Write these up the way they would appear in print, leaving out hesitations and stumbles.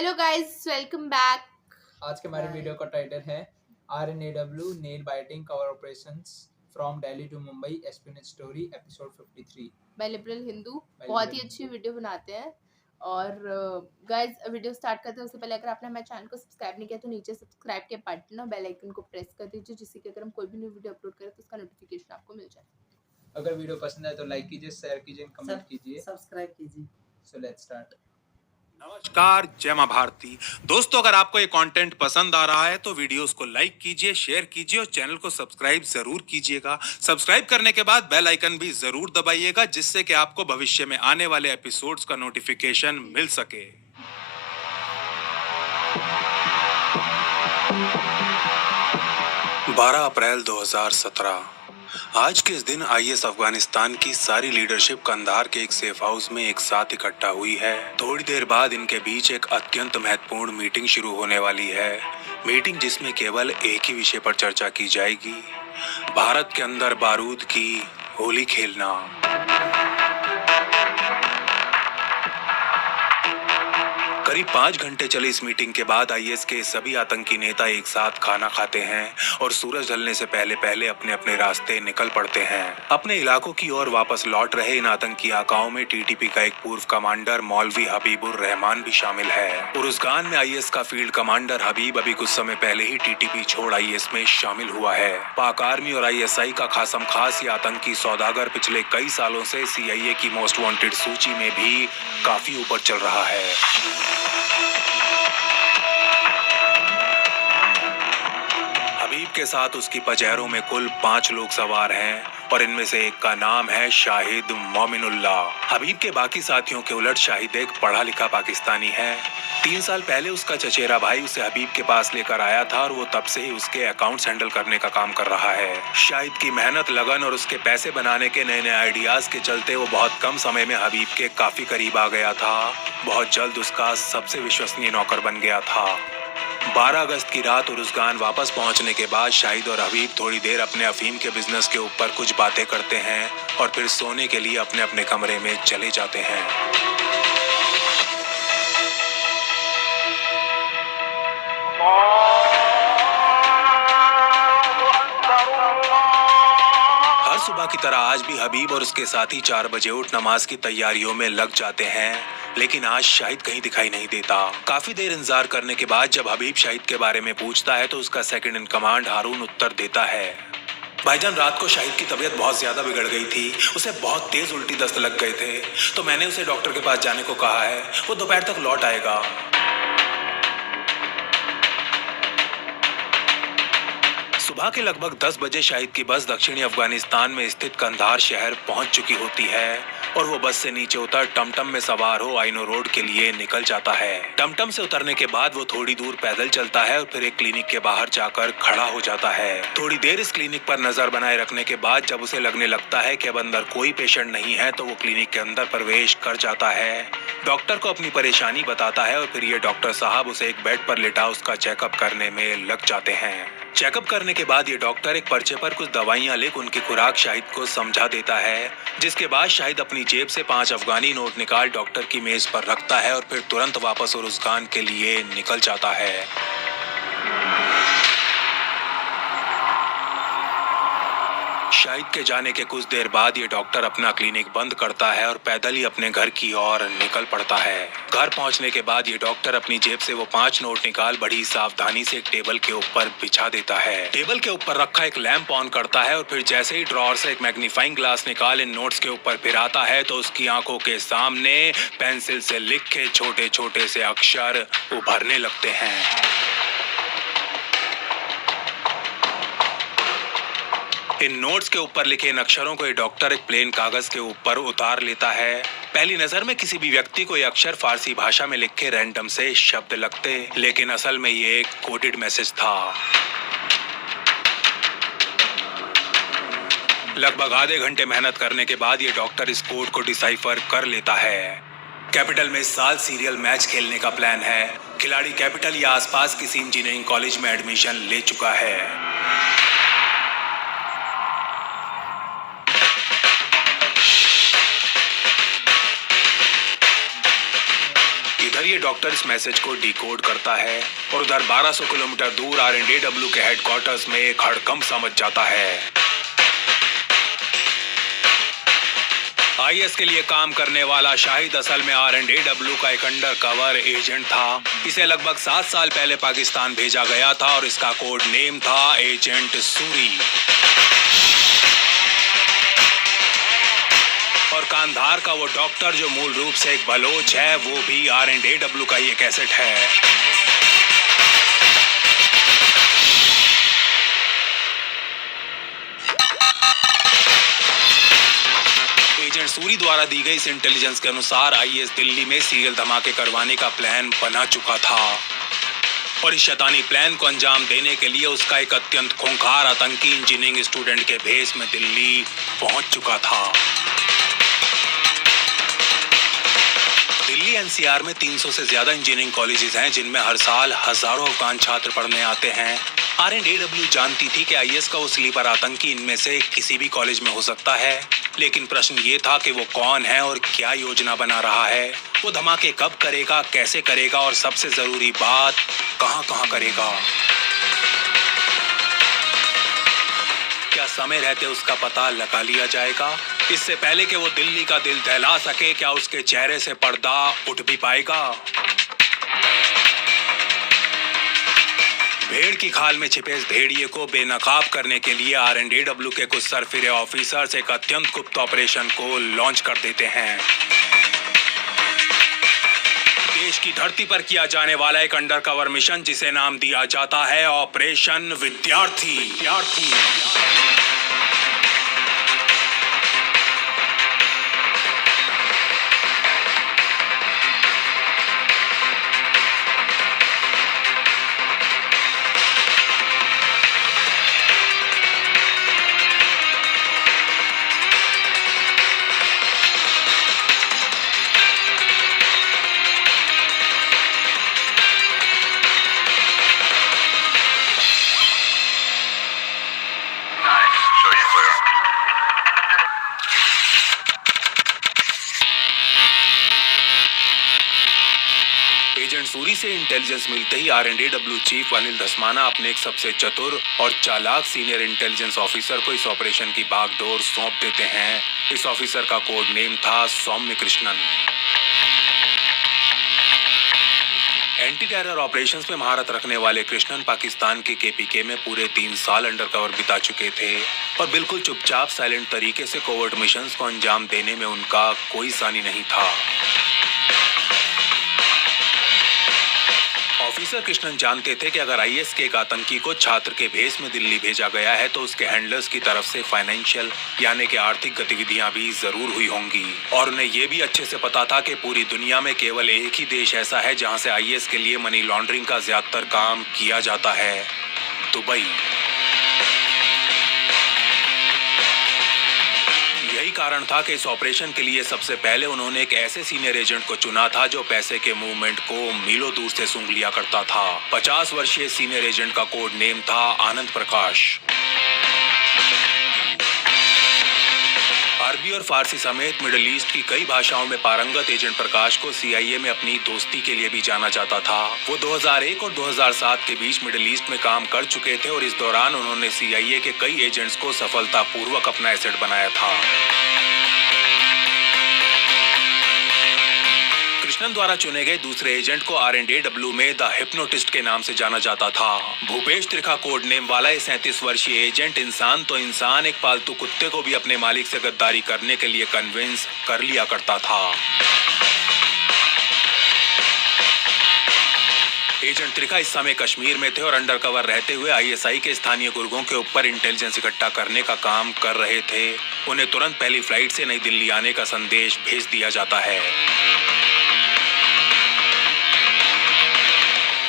Hello guys, welcome back. आज के हमारे वीडियो का टाइटल है RNAW nail biting cover operations from Delhi to Mumbai espionage story episode 53 by liberal Hindu by बहुत ही लिबरल अच्छी हिंदू। वीडियो बनाते हैं। और गाइस, वीडियो स्टार्ट करते हैं उससे पहले अगर आपने हमारे चैनल को सब्सक्राइब नहीं किया तो नीचे सब्सक्राइब के बटन और बेल आइकन को प्रेस कर दीजिए, जिससे कि अगर हम कोई भी न्यू वीडियो अपलोड करें तो उसका नोटिफिकेशन आपको मिल जाए। अगर वीडियो पसंद आए तो लाइक कीजिए, शेयर कीजिए, कमेंट कीजिए, सब्सक्राइब कीजिए। So let's start. नमस्कार, जय मां भारती। दोस्तों, अगर आपको ये कंटेंट पसंद आ रहा है तो वीडियोस को लाइक कीजिए, शेयर कीजिए और चैनल को सब्सक्राइब जरूर कीजिएगा। सब्सक्राइब करने के बाद बेल आइकन भी जरूर दबाइएगा, जिससे कि आपको भविष्य में आने वाले एपिसोड्स का नोटिफिकेशन मिल सके। 12 अप्रैल 2017। आज के इस दिन आईएस अफगानिस्तान की सारी लीडरशिप कंधार के एक सेफ हाउस में एक साथ इकट्ठा हुई है। थोड़ी देर बाद इनके बीच एक अत्यंत महत्वपूर्ण मीटिंग शुरू होने वाली है। मीटिंग जिसमें केवल एक ही विषय पर चर्चा की जाएगी, भारत के अंदर बारूद की होली खेलना। करीब 5 घंटे चले इस मीटिंग के बाद आईएस के सभी आतंकी नेता एक साथ खाना खाते हैं और सूरज ढलने से पहले पहले अपने अपने रास्ते निकल पड़ते हैं। अपने इलाकों की ओर वापस लौट रहे इन आतंकी आकाओं में टीटीपी का एक पूर्व कमांडर मौलवी हबीबुर रहमान भी शामिल है। उरुस्गान में आईएस का फील्ड कमांडर हबीब अभी कुछ समय पहले ही टीटीपी छोड़ आईएस में शामिल हुआ है। पाक आर्मी और आईएसआई का खासम खास ये आतंकी सौदागर पिछले कई सालों से सीआईए की मोस्ट वांटेड सूची में भी काफी ऊपर चल रहा है। हबीब के साथ उसकी पचहरों में कुल 5 लोग सवार हैं और इनमें से एक का नाम है शाहिद मोमिनुल्लाह। हबीब के बाकी साथियों के उलट शाहिद एक पढ़ा लिखा पाकिस्तानी है। 3 साल पहले उसका चचेरा भाई उसे हबीब के पास लेकर आया था और वो तब से ही उसके अकाउंट्स हैंडल करने का काम कर रहा है। शाहिद की मेहनत, लगन और उसके पैसे बनाने के नए नए आइडियाज के चलते वो बहुत कम समय में हबीब के काफी करीब आ गया था। बहुत जल्द उसका सबसे विश्वसनीय नौकर बन गया था। 12 अगस्त की रात उरुस्गान वापस पहुंचने के बाद शाहिद और हबीब थोड़ी देर अपने अफीम के बिजनेस के ऊपर कुछ बातें करते हैं और फिर सोने के लिए अपने अपने कमरे में चले जाते हैं। हर सुबह की तरह आज भी हबीब और उसके साथी 4 बजे उठ नमाज की तैयारियों में लग जाते हैं, लेकिन आज शाहिद कहीं दिखाई नहीं देता। काफी देर इंतजार करने के बाद जब हबीब शाहिद के बारे में पूछता है तो उसका सेकंड इन कमांड हारून उत्तर देता है, भाईजान, रात को शाहिद की तबीयत बहुत ज्यादा बिगड़ गई थी। उसे बहुत तेज उल्टी दस्त लग गए थे, तो मैंने उसे डॉक्टर के पास जाने को कहा है। वो दोपहर तक लौट आएगा। सुबह के लगभग 10 बजे शाहिद की बस दक्षिणी अफगानिस्तान में स्थित कंधार शहर पहुंच चुकी होती है और वो बस से नीचे उतर टमटम में सवार हो आइनो रोड के लिए निकल जाता है। टमटम से उतरने के बाद वो थोड़ी दूर पैदल चलता है और फिर एक क्लिनिक के बाहर जाकर खड़ा हो जाता है। थोड़ी देर इस क्लिनिक पर नजर बनाए रखने के बाद जब उसे लगने लगता है कि अब अंदर कोई पेशेंट नहीं है तो वो क्लिनिक के अंदर प्रवेश कर जाता है। डॉक्टर को अपनी परेशानी बताता है और फिर ये डॉक्टर साहब उसे एक बेड पर लिटा उसका चेकअप करने में लग जाते हैं। चेकअप करने के बाद ये डॉक्टर एक पर्चे पर कुछ दवाइयां लिख उनकी खुराक शाहिद को समझा देता है, जिसके बाद शाहिद अपनी जेब से 5 अफगानी नोट निकाल डॉक्टर की मेज पर रखता है और फिर तुरंत वापस उरुस्गान के लिए निकल जाता है। शाहिद के जाने के कुछ देर बाद ये डॉक्टर अपना क्लिनिक बंद करता है और पैदल ही अपने घर की ओर निकल पड़ता है। घर पहुंचने के बाद ये डॉक्टर अपनी जेब से वो 5 नोट निकाल बड़ी सावधानी से एक टेबल के ऊपर बिछा देता है। टेबल के ऊपर रखा एक लैंप ऑन करता है और फिर जैसे ही ड्रॉअर से एक मैग्नीफाइंग ग्लास निकाल इन नोट्स के ऊपर फिराता है तो उसकी आंखों के सामने पेंसिल से लिखे छोटे छोटे से अक्षर उभरने लगते हैं। इन नोट्स के ऊपर लिखे इन अक्षरों को ये डॉक्टर एक प्लेन कागज के ऊपर उतार लेता है। पहली नजर में किसी भी व्यक्ति को ये अक्षर फारसी भाषा में लिखे रैंडम से शब्द लगते, लेकिन असल में ये एक कोडेड मैसेज था। लगभग आधे घंटे मेहनत करने के बाद ये डॉक्टर इस कोड को डिसाइफर कर लेता है। कैपिटल में इस साल सीरियल मैच खेलने का प्लान है। खिलाड़ी कैपिटल या आसपास किसी इंजीनियरिंग कॉलेज में एडमिशन ले चुका है। इधर ये डॉक्टर इस मैसेज को डिकोड करता है और उधर 1200 किलोमीटर दूर आरएनएडब्ल्यू के हेडक्वार्टर्स में एक हड़कंप सा मच जाता है। आईएस के लिए काम करने वाला शाहिद असल में आरएनएडब्ल्यू का एक अंडर कवर एजेंट था। इसे लगभग 7 साल पहले पाकिस्तान भेजा गया था और इसका कोड नेम था एजेंट सूरी। और कांधार का वो डॉक्टर जो मूल रूप से एक बलोच है, वो भी आरएनएडब्ल्यू का ही एक एसेट है। एजेंट सूरी द्वारा दी गई इस इंटेलिजेंस के अनुसार आईएस दिल्ली में सीरियल धमाके करवाने का प्लान बना चुका था और इस शैतानी प्लान को अंजाम देने के लिए उसका एक अत्यंत खूंखार आतंकी इंजीनियरिंग स्टूडेंट के भेष में दिल्ली पहुंच चुका था। दिल्ली एनसीआर में 300 से ज्यादा इंजीनियरिंग कॉलेजेस हैं जिनमें हर साल हजारों अफगान छात्र पढ़ने आते हैं। आरएनएडब्ल्यू जानती थी कि आईएस का वो स्लीपर आतंकी इनमें से किसी भी कॉलेज में हो सकता है, लेकिन प्रश्न ये था कि वो कौन है और क्या योजना बना रहा है, वो धमाके कब करेगा, कैसे करेगा और सबसे जरूरी बात कहां करेगा। क्या समय रहते उसका पता लगा लिया जाएगा? इससे पहले कि वो दिल्ली का दिल दहला सके, क्या उसके चेहरे से पर्दा उठ भी पाएगा? भेड़ की खाल में छिपे इस भेड़िए को बेनकाब करने के लिए आरएनएडब्ल्यू के कुछ सरफिरे ऑफिसर्स एक अत्यंत गुप्त ऑपरेशन को लॉन्च कर देते हैं। देश की धरती पर किया जाने वाला एक अंडरकवर मिशन जिसे नाम दिया जाता है ऑपरेशन विद्यार्थी। एजेंट सूरी से इंटेलिजेंस मिलते ही आरएनएडब्ल्यू चीफ अनिल धस्माना अपने एक सबसे चतुर और चालाक सीनियर इंटेलिजेंस ऑफिसर को इस ऑपरेशन की बागडोर सौंप देते हैं। इस ऑफिसर का कोड नेम था सौम्य कृष्णन। एंटी टेरर ऑपरेशंस में महारत रखने वाले कृष्णन पाकिस्तान के केपीके में पूरे 3 साल अंडरकवर बिता चुके थे और बिल्कुल चुपचाप साइलेंट तरीके से कोवर्ट मिशंस को अंजाम देने में उनका कोई सानी नहीं था। ऑफिसर कृष्णन जानते थे कि अगर आईएस के एक आतंकी को छात्र के भेष में दिल्ली भेजा गया है तो उसके हैंडलर्स की तरफ से फाइनेंशियल यानी कि आर्थिक गतिविधियां भी जरूर हुई होंगी और उन्हें यह भी अच्छे से पता था कि पूरी दुनिया में केवल एक ही देश ऐसा है जहां से आईएस के लिए मनी लॉन्ड्रिंग का ज्यादातर काम किया जाता है, दुबई। यही कारण था कि इस ऑपरेशन के लिए सबसे पहले उन्होंने एक ऐसे सीनियर एजेंट को चुना था जो पैसे के मूवमेंट को मीलों दूर से सूंघ लिया करता था। 50 वर्षीय सीनियर एजेंट का कोड नेम था आनंद प्रकाश। अरबी और फारसी समेत मिडिल ईस्ट की कई भाषाओं में पारंगत एजेंट प्रकाश को सीआईए में अपनी दोस्ती के लिए भी जाना जाता था। वो 2001 और 2007 के बीच मिडिल ईस्ट में काम कर चुके थे और इस दौरान उन्होंने सीआईए के कई एजेंट्स को सफलतापूर्वक अपना एसेट बनाया था। कृष्णन द्वारा चुने गए दूसरे एजेंट को आरएनएडब्ल्यू में द हिप्नोटिस्ट के नाम से जाना जाता था। भूपेश त्रिखा कोड नेम वाला ये 37 वर्षीय एजेंट इंसान तो इंसान एक पालतू कुत्ते को भी अपने मालिक से गद्दारी करने के लिए कन्विंस कर लिया करता था। एजेंट त्रिखा इस समय कश्मीर में थे और अंडरकवर रहते हुए आईएसआई के स्थानीय गुर्गों के ऊपर इंटेलिजेंस इकट्ठा करने का काम कर रहे थे। उन्हें तुरंत पहली फ्लाइट से नई दिल्ली आने का संदेश भेज दिया जाता है।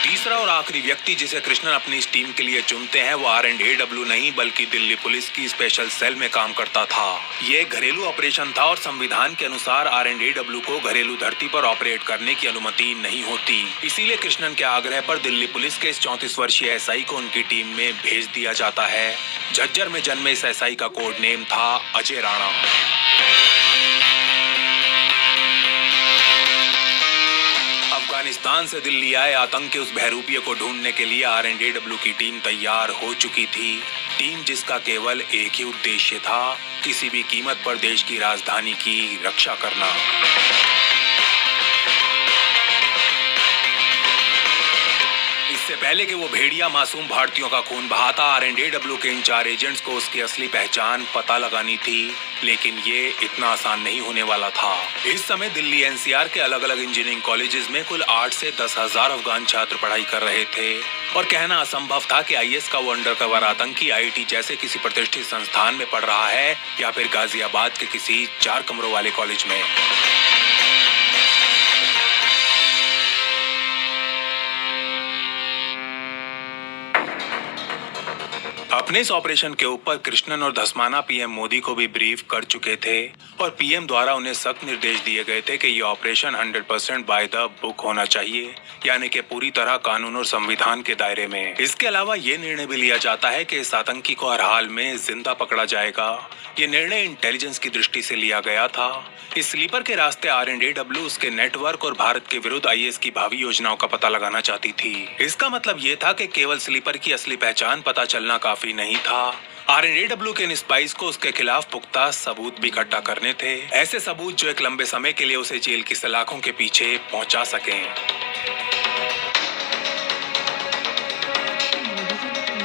तीसरा और आखिरी व्यक्ति जिसे कृष्णन अपनी इस टीम के लिए चुनते हैं वो आरएनएडब्ल्यू नहीं बल्कि दिल्ली पुलिस की स्पेशल सेल में काम करता था। ये घरेलू ऑपरेशन था और संविधान के अनुसार आरएनएडब्ल्यू को घरेलू धरती पर ऑपरेट करने की अनुमति नहीं होती। इसीलिए कृष्णन के आग्रह पर दिल्ली पुलिस के इस 34 वर्षीय एसआई को उनकी टीम में भेज दिया जाता है। झज्जर में जन्मे इस एसआई का कोड नेम था अजय राणा। अफगानिस्तान से दिल्ली आए आतंक के उस बहरूपिये को ढूंढने के लिए RNAW की टीम तैयार हो चुकी थी। टीम जिसका केवल एक ही उद्देश्य था, किसी भी कीमत पर देश की राजधानी की रक्षा करना। इससे पहले कि वो भेड़िया मासूम भारतीयों का खून बहाता, RNAW के इन 4 एजेंट्स को उसकी असली पहचान पता लगानी थी, लेकिन ये इतना आसान नहीं होने वाला था। इस समय दिल्ली NCR के अलग अलग इंजीनियरिंग कॉलेजेस में कुल 8 से 10,000 अफगान छात्र पढ़ाई कर रहे थे और कहना असंभव था कि IS का वो अंडरकवर आतंकी IIT जैसे किसी प्रतिष्ठित संस्थान में पढ़ रहा है या फिर गाजियाबाद के किसी 4 कमरों वाले कॉलेज में। अपने इस ऑपरेशन के ऊपर कृष्णन और धस्माना PM मोदी को भी ब्रीफ कर चुके थे और PM द्वारा उन्हें सख्त निर्देश दिए गए थे कि ये ऑपरेशन 100% बाय द बुक होना चाहिए, यानी कि पूरी तरह कानून और संविधान के दायरे में। इसके अलावा ये निर्णय भी लिया जाता है कि इस आतंकी को हर हाल में जिंदा पकड़ा जाएगा। ये निर्णय इंटेलिजेंस की दृष्टि से लिया गया था। इस स्लीपर के रास्ते RNAW उसके नेटवर्क और भारत के विरुद्ध IS की भावी योजनाओं का पता लगाना चाहती थी। इसका मतलब ये था कि केवल स्लीपर की असली पहचान पता चलना काफी नहीं था। RNAW के इन स्पाइस को उसके खिलाफ पुख्ता सबूत भी इकट्ठा करने थे, ऐसे सबूत जो एक लंबे समय के लिए उसे जेल की सलाखों के पीछे पहुंचा सकें।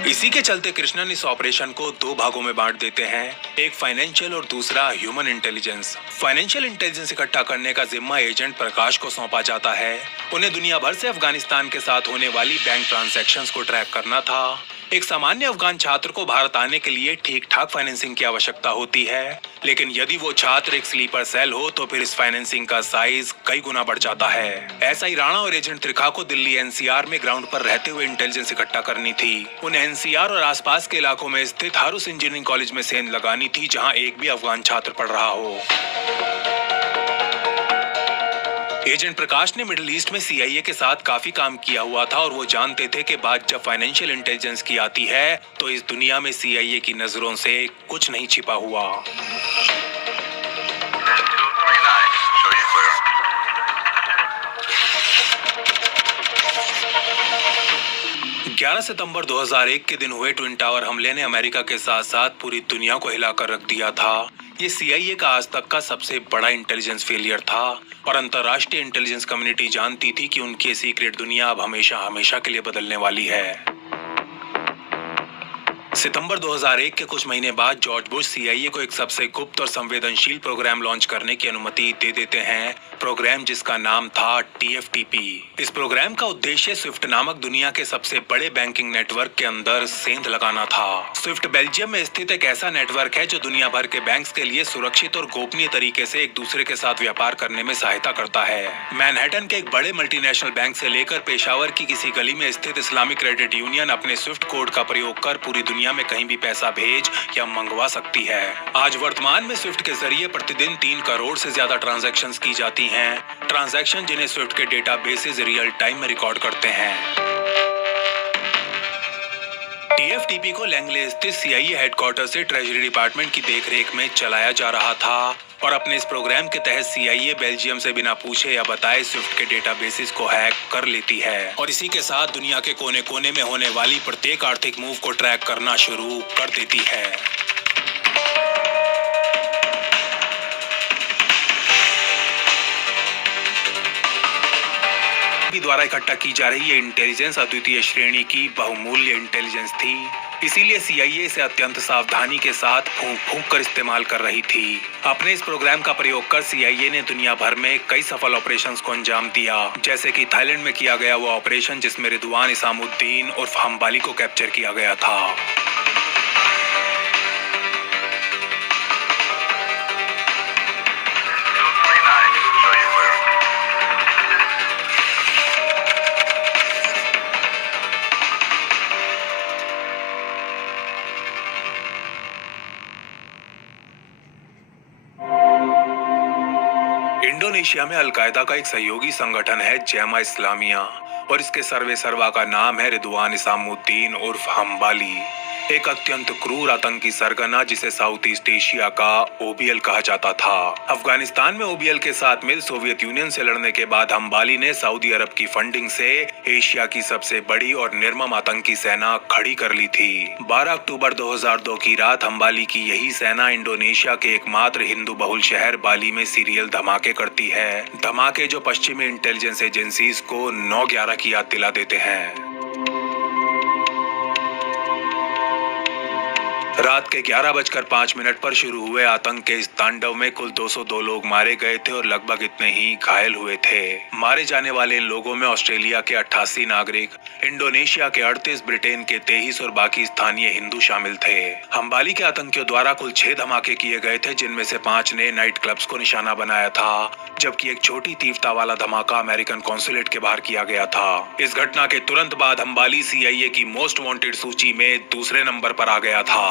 इसी के चलते कृष्णन इस ऑपरेशन को 2 भागों में बांट देते हैं, एक फाइनेंशियल और दूसरा ह्यूमन इंटेलिजेंस। फाइनेंशियल इंटेलिजेंस इकट्ठा करने का जिम्मा एजेंट प्रकाश को सौंपा जाता है। उन्हें दुनिया भर से अफगानिस्तान के साथ होने वाली बैंक ट्रांजैक्शंस को ट्रैक करना था। एक सामान्य अफगान छात्र को भारत आने के लिए ठीक ठाक फाइनेंसिंग की आवश्यकता होती है, लेकिन यदि वो छात्र एक स्लीपर सेल हो तो फिर इस फाइनेंसिंग का साइज कई गुना बढ़ जाता है। ऐसा ही राणा और एजेंट त्रिखा को दिल्ली NCR में ग्राउंड पर रहते हुए इंटेलिजेंस इकट्ठा करनी थी। उन्हें NCR और आसपास के इलाकों में स्थित हर उस इंजीनियरिंग कॉलेज में सेंध लगानी थी जहाँ एक भी अफगान छात्र पढ़ रहा हो। एजेंट प्रकाश ने मिडिल ईस्ट में CIA के साथ काफी काम किया हुआ था और वो जानते थे कि बात जब फाइनेंशियल इंटेलिजेंस की आती है तो इस दुनिया में CIA की नजरों से कुछ नहीं छिपा हुआ। 11 सितंबर 2001 के दिन हुए ट्विन टावर हमले ने अमेरिका के साथ साथ पूरी दुनिया को हिलाकर रख दिया था। ये CIA का आज तक का सबसे बड़ा इंटेलिजेंस फेलियर था और अंतर्राष्ट्रीय इंटेलिजेंस कम्युनिटी जानती थी कि उनकी सीक्रेट दुनिया अब हमेशा हमेशा के लिए बदलने वाली है। सितंबर 2001 के कुछ महीने बाद जॉर्ज बुश CIA को एक सबसे गुप्त और संवेदनशील प्रोग्राम लॉन्च करने की अनुमति दे देते हैं, प्रोग्राम जिसका नाम था TFTP। इस प्रोग्राम का उद्देश्य स्विफ्ट नामक दुनिया के सबसे बड़े बैंकिंग नेटवर्क के अंदर सेंध लगाना था। स्विफ्ट बेल्जियम में स्थित एक ऐसा नेटवर्क है जो दुनिया भर के बैंक्स के लिए सुरक्षित और गोपनीय तरीके से एक दूसरे के साथ व्यापार करने में सहायता करता है। मैनहट्टन के एक बड़े मल्टीनेशनल बैंक से लेकर पेशावर की किसी गली में स्थित इस्लामिक क्रेडिट यूनियन अपने स्विफ्ट कोड का प्रयोग कर पूरी दुनिया में कहीं भी पैसा भेज या मंगवा सकती है। आज वर्तमान में स्विफ्ट के जरिए प्रतिदिन 3 करोड़ से ज्यादा ट्रांजैक्शंस की जाती हैं, ट्रांजैक्शन जिन्हें स्विफ्ट के डेटाबेसेस रियल टाइम में रिकॉर्ड करते हैं। TFTP को लैंगले स्थित CIA हेडक्वार्टर से ट्रेजरी डिपार्टमेंट की देखरेख में चलाया जा रहा था और अपने इस प्रोग्राम के तहत CIA बेल्जियम से बिना पूछे या बताए स्विफ्ट के डेटाबेसेस को हैक कर लेती है और इसी के साथ दुनिया के कोने कोने में होने वाली प्रत्येक आर्थिक मूव को ट्रैक करना शुरू कर देती है। द्वारा इकट्ठा की जा रही ये इंटेलिजेंस अद्वितीय श्रेणी की बहुमूल्य इंटेलिजेंस थी, इसीलिए CIA इसे अत्यंत सावधानी के साथ फूंक फूंक कर इस्तेमाल कर रही थी। अपने इस प्रोग्राम का प्रयोग कर CIA ने दुनिया भर में कई सफल ऑपरेशंस को अंजाम दिया, जैसे कि थाईलैंड में किया गया वो ऑपरेशन जिसमें रिदवान इसामुद्दीन उर्फ हमबाली को कैप्चर किया गया था। इंडोनेशिया में अलकायदा का एक सहयोगी संगठन है जैमा इस्लामिया और इसके सर्वे सर्वा का नाम है रिदवान इसामुद्दीन उर्फ हमबाली। एक अत्यंत क्रूर आतंकी सरगना जिसे साउथ ईस्ट एशिया का ओबीएल कहा जाता था। अफगानिस्तान में ओबीएल के साथ मिल सोवियत यूनियन से लड़ने के बाद अंबाली ने सऊदी अरब की फंडिंग से एशिया की सबसे बड़ी और निर्मम आतंकी सेना खड़ी कर ली थी। 12 अक्टूबर 2002 की रात अंबाली की यही सेना इंडोनेशिया के एकमात्र हिंदू बहुल शहर बाली में सीरियल धमाके करती है। धमाके जो पश्चिमी इंटेलिजेंस एजेंसीज को 9/11 की याद दिला देते हैं। रात के 11:05 पर शुरू हुए आतंक के इस तांडव में कुल 202 लोग मारे गए थे और लगभग इतने ही घायल हुए थे। मारे जाने वाले इन लोगों में ऑस्ट्रेलिया के 88 नागरिक, इंडोनेशिया के 38, ब्रिटेन के 23 और बाकी स्थानीय हिंदू शामिल थे। अंबाली के आतंकियों द्वारा कुल 6 धमाके किए गए थे, जिनमें से 5 ने नाइट क्लब्स को निशाना बनाया था, जबकि एक छोटी तीव्रता वाला धमाका अमेरिकन कॉन्सुलेट के बाहर किया गया था। इस घटना के तुरंत बाद अंबाली CIA की मोस्ट वांटेड सूची में दूसरे नंबर पर आ गया था।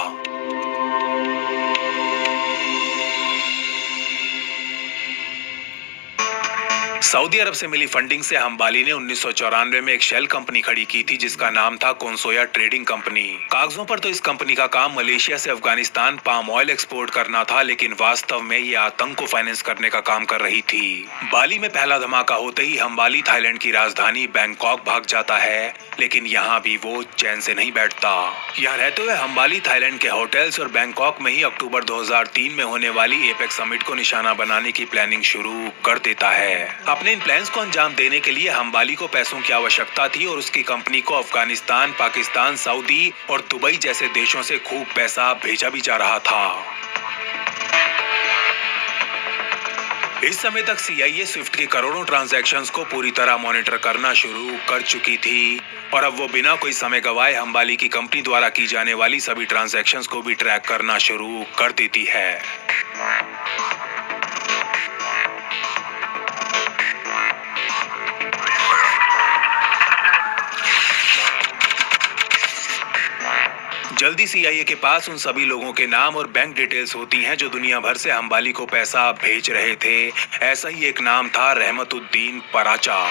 सऊदी अरब से मिली फंडिंग से अंबाली ने 1994 में एक शेल कंपनी खड़ी की थी जिसका नाम था कोन्सोया ट्रेडिंग कंपनी। कागजों पर तो इस कंपनी का काम मलेशिया से अफगानिस्तान पाम ऑयल एक्सपोर्ट करना था, लेकिन वास्तव में ये आतंक को फाइनेंस करने का काम कर रही थी। बाली में पहला धमाका होते ही अंबाली थाईलैंड की राजधानी बैंकॉक भाग जाता है, लेकिन यहाँ भी वो चैन से नहीं बैठता। यहाँ रहते हुए अंबाली थाईलैंड के होटल्स और बैंकॉक में ही अक्टूबर 2003 में होने वाली एपेक्स समिट को निशाना बनाने की प्लानिंग शुरू कर देता है। अपने इन प्लान्स को अंजाम देने के लिए अंबाली को पैसों की आवश्यकता थी और उसकी कंपनी को अफगानिस्तान, पाकिस्तान, सऊदी और दुबई जैसे देशों से खूब पैसा भेजा भी जा रहा था। इस समय तक CIA स्विफ्ट के करोड़ों ट्रांजैक्शंस को पूरी तरह मॉनिटर करना शुरू कर चुकी थी और अब वो बिना कोई समय गवाए अंबाली की कंपनी द्वारा की जाने वाली सभी ट्रांजैक्शंस को भी ट्रैक करना शुरू कर देती है। जल्दी CIA के पास उन सभी लोगों के नाम और बैंक डिटेल्स होती हैं जो दुनिया भर से अंबाली को पैसा भेज रहे थे। ऐसा ही एक नाम था रहमतुद्दीन पराचा।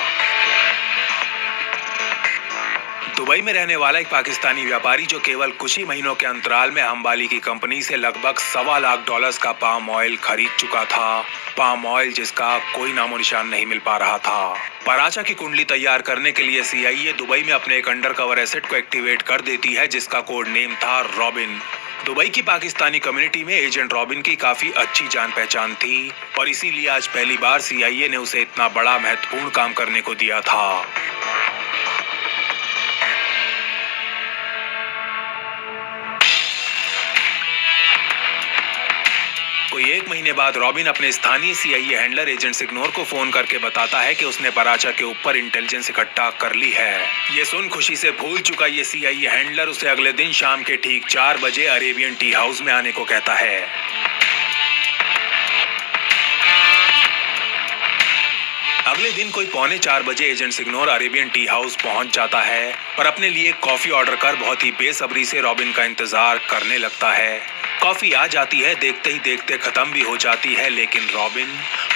दुबई में रहने वाला एक पाकिस्तानी व्यापारी जो केवल कुछ ही महीनों के अंतराल में अंबाली की कंपनी से लगभग $1.25 लाख का पाम ऑयल खरीद चुका था। पाम ऑयल जिसका कोई नामो निशान नहीं मिल पा रहा था। पराचा की कुंडली तैयार करने के लिए CIA दुबई में अपने एक अंडरकवर एसेट को एक्टिवेट कर देती है जिसका कोड नेम था रॉबिन। दुबई की पाकिस्तानी कम्युनिटी में एजेंट रॉबिन की काफी अच्छी जान पहचान थी और इसीलिए आज पहली बार CIA ने उसे इतना बड़ा महत्वपूर्ण काम करने को दिया था। कोई 1 महीने बाद रॉबिन अपने स्थानीय CIA हैंडलर एजेंट सिग्नोर को फोन करके बताता है कि उसने पराचा के ऊपर इंटेलिजेंस इकट्ठा कर ली है। ये सुन खुशी से भूल चुका ये CIA हैंडलर उसे अगले दिन शाम के ठीक 4 बजे अरेबियन टी हाउस में आने को कहता है। अगले दिन कोई 3:45 बजे agent signor Arabian tea house पहुंच जाता है और अपने लिए कॉफी ऑर्डर कर बहुत ही बेसब्री से रॉबिन का इंतजार करने लगता है। कॉफी आ जाती है, देखते ही देखते खत्म भी हो जाती है, लेकिन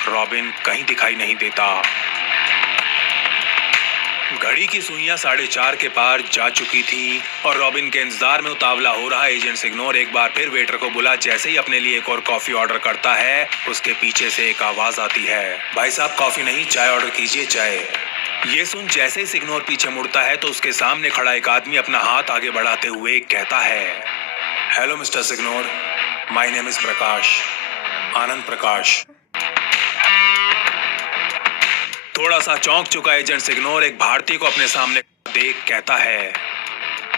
रॉबिन कहीं दिखाई नहीं देता। घड़ी की सुइयां 4:30 के पार जा चुकी थी और रॉबिन के इंतजार में उतावला हो रहा एजेंट सिग्नोर एक बार फिर वेटर को बुला जैसे ही अपने लिए एक और कॉफी ऑर्डर करता है, उसके पीछे से एक आवाज आती है, भाई साहब कॉफी नहीं, चाय ऑर्डर कीजिए, चाय। ये सुन जैसे ही सिग्नोर पीछे मुड़ता है तो उसके सामने खड़ा एक आदमी अपना हाथ आगे बढ़ाते हुए कहता है, hello mister signor, my name is Prakash, Anand Prakash. थोड़ा सा चौंक चुका एजेंट सिग्नोर एक भारतीय को अपने सामने देख कहता है,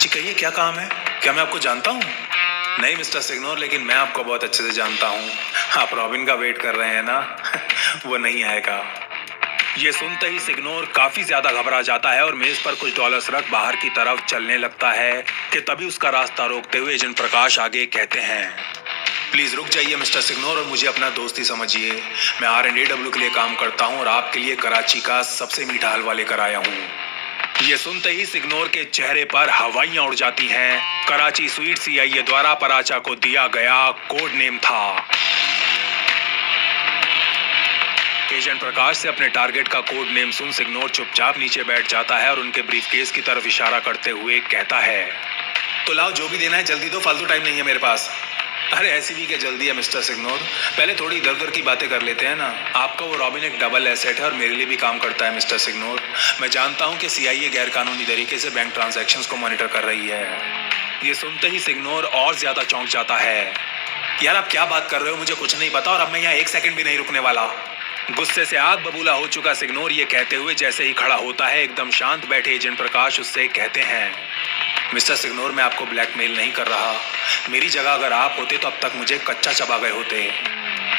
जी कहिए क्या काम है, क्या मैं आपको जानता हूँ? नहीं मिस्टर सिग्नोर, लेकिन मैं आपको बहुत अच्छे से जानता हूँ। आप रॉबिन का वेट कर रहे हैं ना? वो नहीं आएगा। ये सुनते ही सिग्नोर काफी ज्यादा घबरा जाता है और मेज पर कुछ डॉलर्स रख बाहर की तरफ चलने लगता है कि तभी उसका रास्ता रोकते हुए एजेंट प्रकाश आगे कहते हैं, प्लीज रुक जाइए मिस्टर सिग्नोर और मुझे अपना दोस्ती समझिए। मैं R&AW के लिए काम करता हूँ और आपके लिए कराची का सबसे मीठा हलवा लेकर आया हूँ। ये सुनते ही सिग्नोर के चेहरे पर हवाइयां उड़ जाती हैं। कराची स्वीट CIA द्वारा पराचा को दिया गया कोड नेम था। एजेंट प्रकाश से अपने टारगेट का कोड नेम सुन सिग्नोर चुपचाप नीचे बैठ जाता है और उनके ब्रीफकेस की तरफ इशारा करते हुए कहता है, तो लाओ, जो भी देना है जल्दी दो, फालतू टाइम नहीं है मेरे पास। अरे ऐसी भी क्या जल्दी है मिस्टर सिग्नोर, पहले थोड़ी इधर उधर की बातें कर लेते हैं ना। आपका वो रॉबिन एक डबल एसेट है और मेरे लिए भी काम करता है मिस्टर सिग्नोर। मैं जानता हूँ कि सीआईए गैर कानूनी तरीके से बैंक ट्रांजैक्शंस को मॉनिटर कर रही है। ये सुनते ही सिग्नोर और ज्यादा चौंक जाता है। यार आप क्या बात कर रहे हो, मुझे कुछ नहीं पता और अब मैं यहाँ एक सेकंड भी नहीं रुकने वाला। गुस्से से आग बबूला हो चुका सिग्नोर ये कहते हुए जैसे ही खड़ा होता है, एकदम शांत बैठे एजेंट प्रकाश उससे कहते हैं, मिस्टर सिग्नोर मैं आपको ब्लैकमेल नहीं कर रहा। मेरी जगह अगर आप होते तो अब तक मुझे कच्चा चबा गए होते।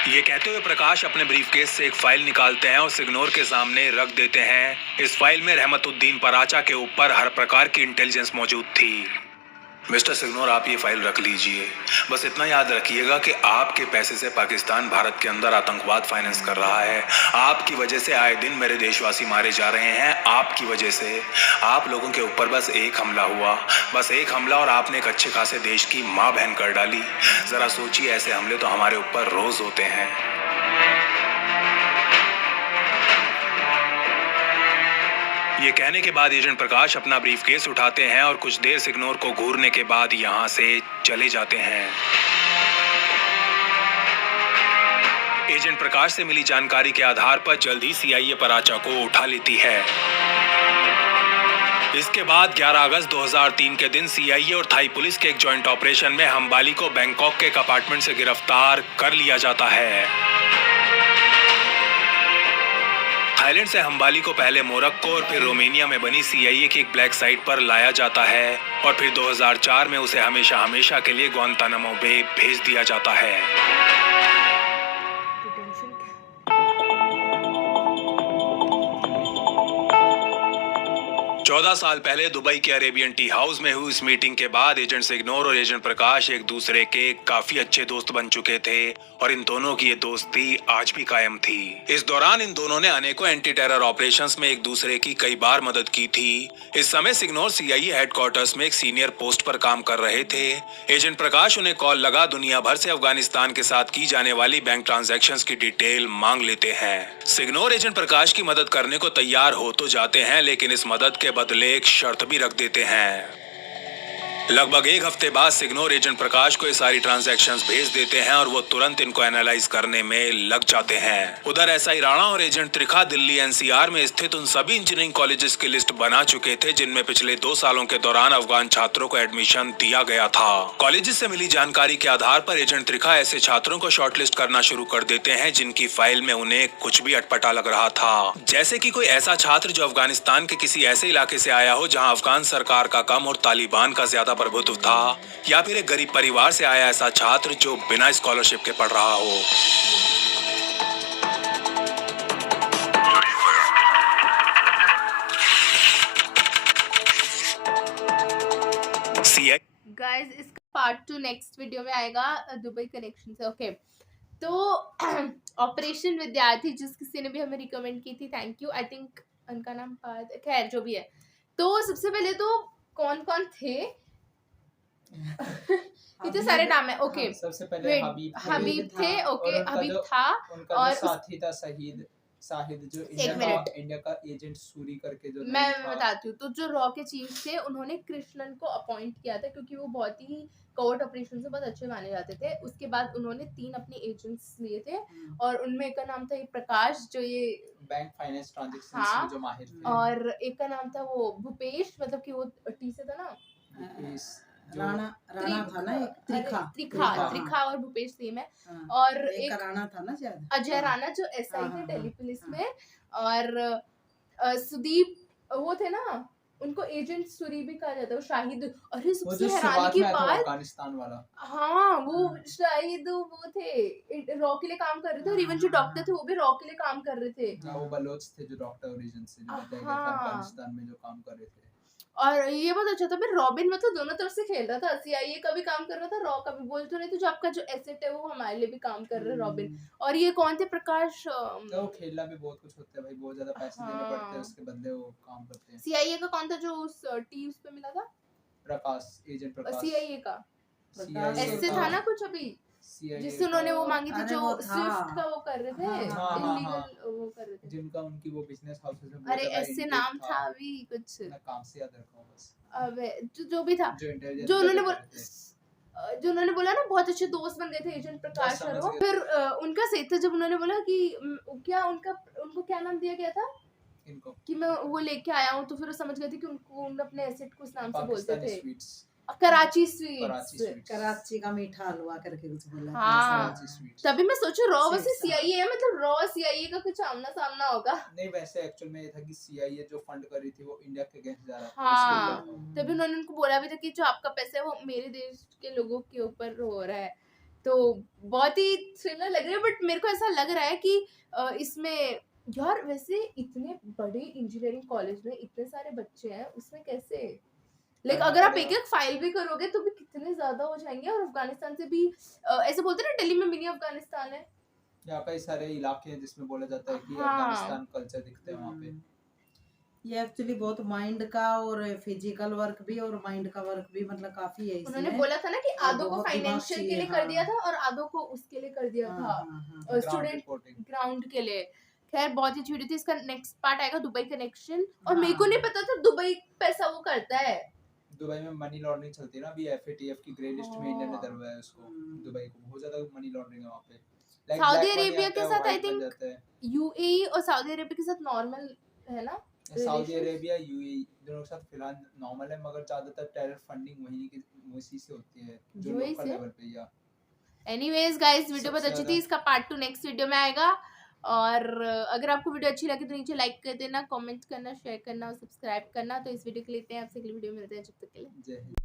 ये कहते हुए प्रकाश अपने ब्रीफकेस से एक फाइल निकालते हैं और सिग्नोर के सामने रख देते हैं। इस फाइल में रहमतुद्दीन पराचा के ऊपर हर प्रकार की इंटेलिजेंस मौजूद थी। मिस्टर सिग्नोर आप ये फाइल रख लीजिए, बस इतना याद रखिएगा कि आपके पैसे से पाकिस्तान भारत के अंदर आतंकवाद फाइनेंस कर रहा है। आपकी वजह से आए दिन मेरे देशवासी मारे जा रहे हैं। आपकी वजह से आप लोगों के ऊपर बस एक हमला हुआ, बस एक हमला और आपने एक अच्छे खासे देश की माँ बहन कर डाली। जरा सोचिए, ऐसे हमले तो हमारे ऊपर रोज होते हैं। ये कहने के बाद एजेंट प्रकाश अपना ब्रीफकेस उठाते हैं और कुछ देर सिग्नोर को घूरने के बाद यहाँ से चले जाते हैं। एजेंट प्रकाश से मिली जानकारी के आधार पर जल्द ही सीआईए पराचा को उठा लेती है। इसके बाद 11 अगस्त 2003 के दिन सीआईए और थाई पुलिस के एक जॉइंट ऑपरेशन में हम्बाली को बैंकॉक के एक अपार्टमेंट से गिरफ्तार कर लिया जाता है। थाईलैंड से हम्बाली को पहले मोरक्को और फिर रोमानिया में बनी सीआईए की एक ब्लैक साइट पर लाया जाता है और फिर 2004 में उसे हमेशा हमेशा के लिए ग्वांतानामो बे भेज दिया जाता है। 14 साल पहले दुबई के अरेबियन टी हाउस में हुई इस मीटिंग के बाद एजेंट सिग्नोर और एजेंट प्रकाश एक दूसरे के काफी अच्छे दोस्त बन चुके थे और इन दोनों की ये दोस्ती आज भी कायम थी। इस दौरान इन दोनों ने अनेकों एंटी टेरर ऑपरेशंस में एक दूसरे की कई बार मदद की थी। इस समय सिग्नोर सीआईए हेडक्वार्टर्स में एक सीनियर पोस्ट पर काम कर रहे थे। एजेंट प्रकाश उन्हें कॉल लगा दुनिया भर से अफगानिस्तान के साथ की जाने वाली बैंक ट्रांजैक्शंस की डिटेल मांग लेते हैं। सिग्नोर एजेंट प्रकाश की मदद करने को तैयार हो तो जाते हैं, लेकिन इस मदद के बदले एक शर्त भी रख देते हैं। लगभग एक हफ्ते बाद सिग्नोर एजेंट प्रकाश को ये सारी ट्रांजैक्शंस भेज देते हैं और वो तुरंत इनको एनालाइज करने में लग जाते हैं। उधर एसआई राणा और एजेंट त्रिखा दिल्ली एनसीआर में स्थित उन सभी इंजीनियरिंग कॉलेजेस की लिस्ट बना चुके थे जिनमें पिछले 2 सालों के दौरान अफगान छात्रों को एडमिशन दिया गया था। कॉलेजेस से मिली जानकारी के आधार पर एजेंट त्रिखा ऐसे छात्रों को शॉर्टलिस्ट करना शुरू कर देते हैं जिनकी फाइल में उन्हें कुछ भी अटपटा लग रहा था। जैसे कि कोई ऐसा छात्र जो अफगानिस्तान के किसी ऐसे इलाके से आया हो जहां अफगान सरकार का कम और तालिबान का ज्यादा प्रभुत्व था, या फिर एक गरीब परिवार से आया ऐसा छात्र जो बिना स्कॉलरशिप के पढ़ रहा हो। गाइस इसका पार्ट 2 नेक्स्ट वीडियो में आएगा दुबई कनेक्शन से। ओके, तो ऑपरेशन विद्यार्थी जिस किसी ने भी हमें रिकमेंड की थी, थैंक यू। आई थिंक उनका नाम खैर जो भी है। तो सबसे पहले तो कौन कौन थे? इतने सारे नाम है। ओके, हाँ, सबसे पहले हबीब थे। ओके, हबीब था और साथी था शाहिद जो इंडिया का एजेंट सूरी करके जो मैं बताती हूँ। तो जो रॉ के चीफ थे उन्होंने कृष्णन को अपॉइंट किया था क्योंकि वो बहुत ही कोर्ट ऑपरेशन से बहुत अच्छे माने जाते थे। उसके बाद उन्होंने 3 अपने एजेंट्स लिए थे और उनमें एक का नाम था ये प्रकाश जो ये बैंक फाइनेंस ट्रांजैक्शंस में जो माहिर थे, और एक का नाम था वो भूपेश, मतलब कि वो टी से था ना, राणा था ना, एक त्रिखा और भूपेश सेम है। और एक राणा था ना शायद, अजय राणा जो एसआई थे दिल्ली पुलिस में, और सुदीप वो थे ना, उनको एजेंट सूरी भी कहा जाता है। शाहिद, अरे सबसे हैरानी की बात, अफगानिस्तान वाला, हाँ वो शाहिद वो थे रॉ के लिए काम कर रहे थे और इवन जो डॉक्टर थे वो भी रॉ के लिए काम कर रहे थे। वो बलोच थे जो डॉक्टर ओरिजिन से जो बताया गया था अफगानिस्तान में जो काम कर रहे थे। और ये बहुत अच्छा था। फिर रॉबिन मतलब दोनों तरफ से खेल रहा था, सीआईए का भी काम कर रहा था, रॉ का भी। बोल तो रहे थे जो आपका जो एसेट है वो हमारे लिए भी काम कर रहे हैं रॉबिन। और ये कौन थे? प्रकाश। तो खेलना भी बहुत कुछ होता है भाई, बहुत ज्यादा पैसे देने पड़ते हैं, उसके बदले वो काम करते हैं। सीआईए का कौन था जो उस टी पे मिला था? प्रकाश, एजेंट प्रकाश। सीआईए का ऐसे था ना कुछ अभी CIA जिससे उन्होंने वो का- मांगी थी, अरे जो वो था। स्विफ्ट का वो कर रहे थे, हाँ, हाँ, इलीगल वो कर रहे थे। जिनका उनकी वो बिजनेस हाउसेस में बहुत अरे ज्यादा ऐसे intake नाम था अभी कुछ, मैं काम से याद रखा हूँ बस, अबे जो भी था, जो इंटेलिजेंस जो उन्होंने गैदर करते थे। जो उन्होंने बोला ना बहुत अच्छे दोस्त बन गए थे एजेंट प्रकाश समझ और वो। गए। फिर उनका सही था जब उन्होंने बोला कि क्या उनको क्या नाम दिया गया था इनको कि मैं वो लेके आया हूँ, तो फिर वो समझ गए थे कि उनको उन अपने एसेट को उस नाम से बोलते पाकिस्तानी थे, sweets, Karachi Karachi sweets. Sweets, Karachi का मीठा हलवा करके कुछ बोला था हाँ। ऐसा। कराची स्वीट्स। तभी मैं सोचू रॉ सेम वैसे सा। CIA है, मतलब रॉ CIA का कुछ आमना सामना होगा। नहीं वैसे एक्चुअल में ये था कि CIA जो फंड कर रही थी वो इंडिया के अगेंस्ट जा रहा था, हाँ। इसलिए था। तभी उन्होंने उनको बोला भी था कि जो आपका पैसा है वो मेरे देश के लोगों के ऊपर हो रहा है। तो बहुत ही थ्रिलर लग रहा है, बट मेरे को ऐसा लग रहा है कि इसमें यार वैसे इतने बड़े इंजीनियरिंग कॉलेज में इतने सारे बच्चे हैं, उसमें कैसे लाइक करना अगर आप पड़ेगा। एक एक फाइल भी करोगे तो भी कितने ज्यादा हो जाएंगे। और अफगानिस्तान से भी ऐसे बोलते हैं ना दिल्ली में मिनी अफगानिस्तान है। यहाँ कई सारे इलाके हैं जिसमें बोला जाता है कि हाँ। अफगानिस्तान कल्चर दिखते हैं वहाँ पे। ये एक्चुअली बहुत माइंड का और फिजिकल वर्क भी और माइंड का वर्क भी मतलब काफी है उन्होंने इसमें। बोला था ना कि और आधो को बहुत दिमाग फाइनेंशियल के चाहिए, लिए कर हाँ। दिया था और आधो को उसके लिए कर दिया हाँ, था हाँ, हाँ। Ground student reporting. ग्राउंड के लिए। खैर बहुत ही अच्छी वीडियो थी। इसका नेक्स्ट पार्ट आएगा दुबई कनेक्शन, और मेरे को हाँ। नहीं पता था दुबई पैसा वो करता है। दुबई में मनी लॉन्ड्रिंग चलती है ना अभी, FATF की ग्रे लिस्ट में इंडिया ने दरवाया है उसको। दुबई को बहुत ज्यादा मनी लॉन्ड्रिंग है वहाँ पे। Like Saudi black money Arabia आता के है, साथ वो आई white बन थिंक जाता है। UAE और सऊदी अरेबिया के साथ नॉर्मल है ना। Saudi relations? अरेबिया UAE दोनों के साथ फिलहाल नॉर्मल है, मगर ज्यादातर टेरर फंडिंग वहीं से होती है जो UAE लोकल से? लेवल पे या एनीवेज गाइस वीडियो बहुत सबसे अच्छी थी। ज्यादा- इसका पार्ट 2 नेक्स्ट वीडियो में आएगा। और अगर आपको वीडियो अच्छी लगी तो नीचे लाइक कर देना, कमेंट करना, शेयर करना और सब्सक्राइब करना। तो इस वीडियो के लिए इतने, आपसे अगली वीडियो में मिलते हैं, जब तक के लिए जय हिंद।